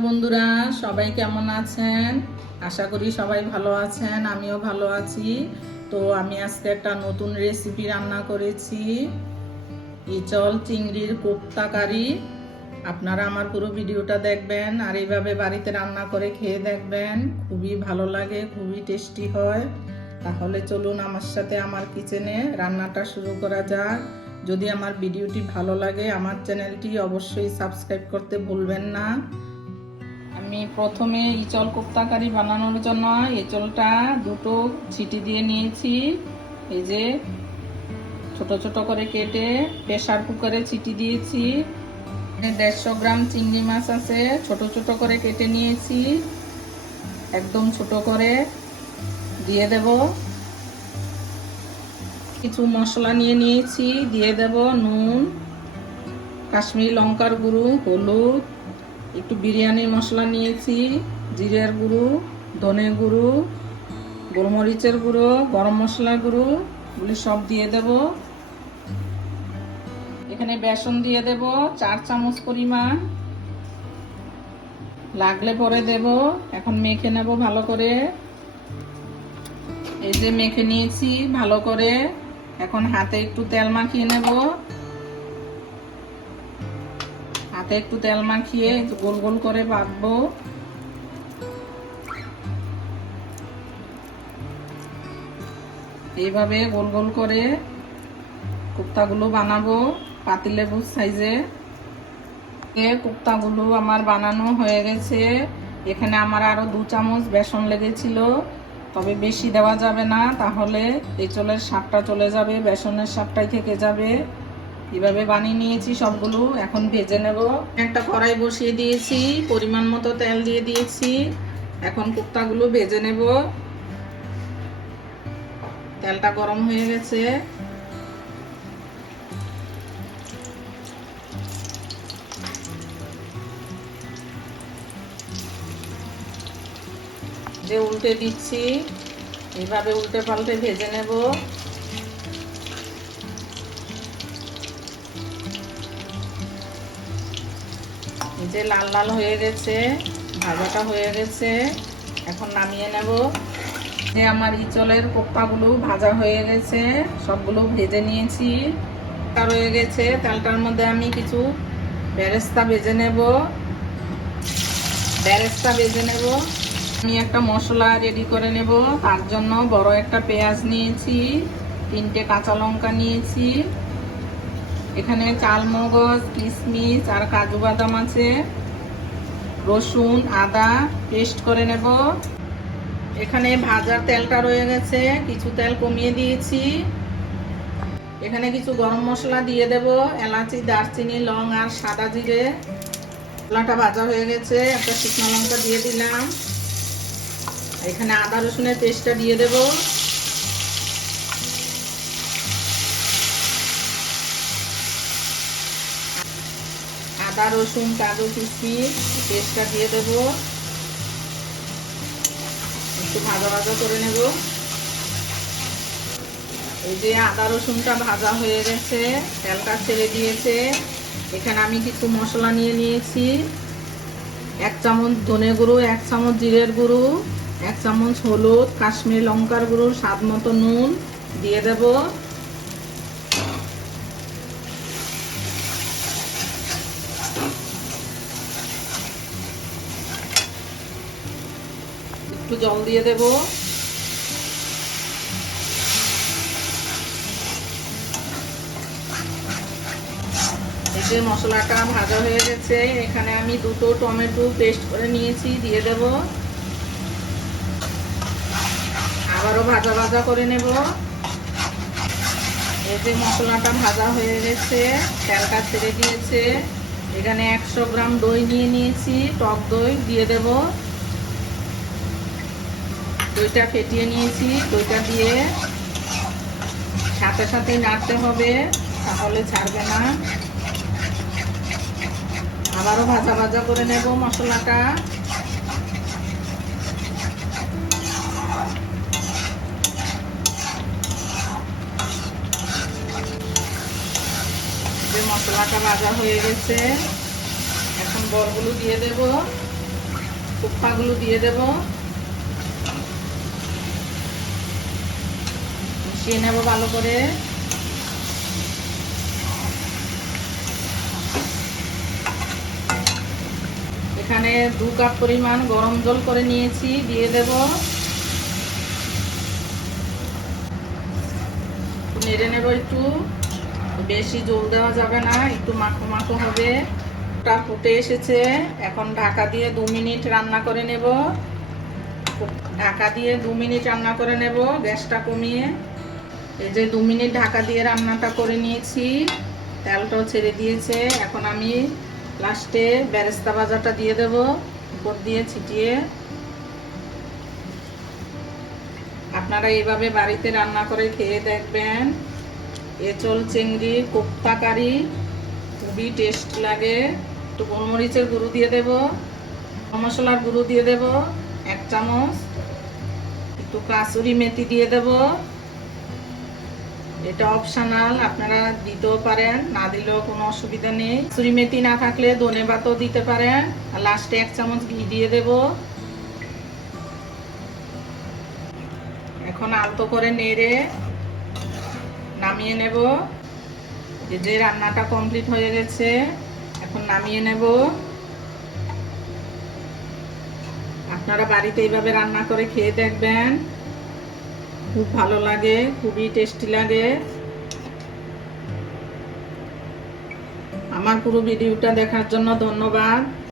বন্ধুরা, সবাই কেমন আছেন? আশা করি সবাই ভালো আছেন, আমিও ভালো আছি। তো আমি আজকে একটা নতুন রেসিপি রান্না করেছি। ইচল চিংড়ির কোপ্তা কারি। আপনারা আমার পুরো ভিডিওটা দেখবেন আর এইভাবে বাড়িতে রান্না করে খেয়ে দেখবেন। খুবই ভালো লাগে, খুবই টেস্টি হয়। তাহলে চলুন আমার সাথে আমার কিচেনে রান্নাটা শুরু করা যাক। যদি আমার ভিডিওটি ভালো লাগে, আমার চ্যানেলটি অবশ্যই সাবস্ক্রাইব করতে ভুলবেন না। প্রথমে ইচল কোপ্তা কারি বানানোর জন্য এঁচলটা দুটো ছিটি দিয়ে নিয়েছি। এই যে ছোট ছোট করে কেটে প্রেসার কুকারে ছিটি দিয়েছি। দেড়শো গ্রাম চিংড়ি মাছ আছে, ছোট ছোট করে কেটে নিয়েছি। একদম ছোট করে দিয়ে দেব। কিছু মশলা নিয়ে নিয়েছি, দিয়ে দেব নুন, কাশ্মীরি লঙ্কার গুঁড়ো, হলুদ একটু বিরিয়ানি মশলা নিয়েছি, জিরের গুঁড়ো, ধনে গুঁড়ো, গোলমরিচের গুঁড়ো, গরম মশলা গুঁড়ো, এগুলি সব দিয়ে দেব। এখানে বেসন দিয়ে দেব, চার চামচ পরিমাণ। লাগলে পরে দেব, এখন মেখে নেব ভালো করে। এই যে মেখে নিয়েছি ভালো করে, এখন হাতে একটু তেল মাখিয়ে নেব। হাতে একটু তেল মাখিয়ে গোল গোল করে বাঁধবো। এইভাবে গোল গোল করে কুপ্তাগুলো বানাবো পাতিলেবুর সাইজে। কুপ্তাগুলো আমার বানানো হয়ে গেছে। এখানে আমার আরও দু চামচ বেসন লেগেছিল। তবে বেশি দেওয়া যাবে না, তাহলে এই এঁচলের সাপটা চলে যাবে, বেসনের সাপটাই থেকে যাবে। এভাবে বানিয়ে নিয়েছি সবগুলো। এখন ভেজে নেব। একটা কড়াই বসিয়ে দিয়েছি, পরিমাণ মতো তেল দিয়ে দিয়েছি। এখন কুপ্তাগুলো ভেজে নেব। তেলটা গরম হয়ে গেছে। যে উল্টে দিচ্ছি এইভাবে উল্টে পাল্টে ভেজে নেব। যে লাল লাল হয়ে গেছে, ভাজাটা হয়ে গেছে, এখন নামিয়ে নেব। যে আমার ইচলের কোপ্তাগুলো ভাজা হয়ে গেছে, সবগুলো ভেজে নিয়েছি। তা রয়ে গেছে, তেলটার মধ্যে আমি কিছু বেরেস্তা ভেজে নেব। বেরেস্তা ভেজে নেব। আমি একটা মশলা রেডি করে নেব, তার জন্য বড় একটা পেঁয়াজ নিয়েছি, তিনটে কাঁচা লঙ্কা নিয়েছি। এখানে চালমগজ কিশমিশ আর কাজু বাদাম আছে। রসুন, আদা পেস্ট করে নেব। এখানে ভাজার তেলটা রয়ে গেছে, কিছু তেল কমিয়ে দিয়েছি। এখানে কিছু গরম মশলা দিয়ে দেব, এলাচি, দারচিনি, লং আর সাদা জিরে। মশলাটা ভাজা হয়ে গেছে, একটা শুকনো লঙ্কা দিয়ে দিলাম। এখানে আদা রসুনের পেস্টটা দিয়ে দেব। আদা, রসুন, কাজু, কিশমিশ, পেস্টটা দিয়ে দেব। একটু ভাজা ভাজা করে নেব। এই যে আদা, রসুনটা ভাজা হয়ে গেছে, তেলটা ছেড়ে দিয়েছে। এখানে আমি কিছু মশলা নিয়ে নিয়েছি। এক চামচ ধনে গুঁড়ো, এক চামচ জিরের গুঁড়ো, এক চামচ হলুদ, কাশ্মীর লঙ্কার গুঁড়ো, স্বাদ মতো নুন দিয়ে দেব। একটু জল দিয়ে দেব। যে মশলাটা ভাজা হয়ে গেছে, এখানে আমি দুটো টমেটো পেস্ট করে নিয়েছি, দিয়ে দেবো। আবারও ভাজা ভাজা করে নেব। যে মশলাটা ভাজা হয়ে গেছে, তেলটা ছেড়ে দিয়েছে। এখানে একশো গ্রাম দই নিয়ে নিয়েছি, টক দই দিয়ে দেব। দইটা ফেটিয়ে নিয়েছি। দইটা দিয়ে সাথে সাথে নাড়তে হবে, তাহলে ছাড়বে না। আবারও ভাজা ভাজা করে নেব মশলাটা। যে মশলাটা ভাজা হয়ে গেছে, এখন বলগুলো দিয়ে দেব পাগুলো দিয়ে দেব। মিশিয়ে নেব ভালো করে। এখানে দু কাপ পরিমাণ গরম জল করে নিয়েছি, দিয়ে দেব। নেড়ে নেব একটু। বেশি জল দেওয়া যাবে না, একটু মাখো মাখো হবে। টা ফুটে এসেছে। এখন ঢাকা দিয়ে দু মিনিট রান্না করে নেব। ঢাকা দিয়ে দু মিনিট রান্না করে নেব, গ্যাসটা কমিয়ে। এই যে দু মিনিট ঢাকা দিয়ে রান্নাটা করে নিয়েছি, তেলটাও ছেড়ে দিয়েছে। এখন আমি লাস্টে বেরেস্তা ভাজাটা দিয়ে দেব, উপর দিয়ে ছিটিয়ে। আপনারা এইভাবে বাড়িতে রান্না করে খেয়ে দেখবেন। এচল চিংড়ি, কোপ্তা কারি, খুবই টেস্ট লাগে। একটু গোলমরিচের গুঁড়ো দিয়ে দেব মশলার গুঁড়ো দিয়ে দেব, এক চামচ। একটু কাসুরি মেথি দিয়ে দেব। এটা অপশনাল আপনারা দিতেও পারেন, না দিলেও কোনো অসুবিধা নেই। কাসুরি মেথি না থাকলে দনে পাতাও দিতে পারেন। আর লাস্টে এক চামচ ঘি দিয়ে দেব। এখন আলতো করে নেড়ে নামিয়ে নেব। যে রান্নাটা কমপ্লিট হয়ে গেছে, এখন নামিয়ে নেব। আপনারা বাড়িতে এইভাবে রান্না করে খেয়ে দেখবেন। খুব ভালো লাগে খুবই টেস্টি লাগে। আমার পুরো ভিডিওটা দেখার জন্য ধন্যবাদ।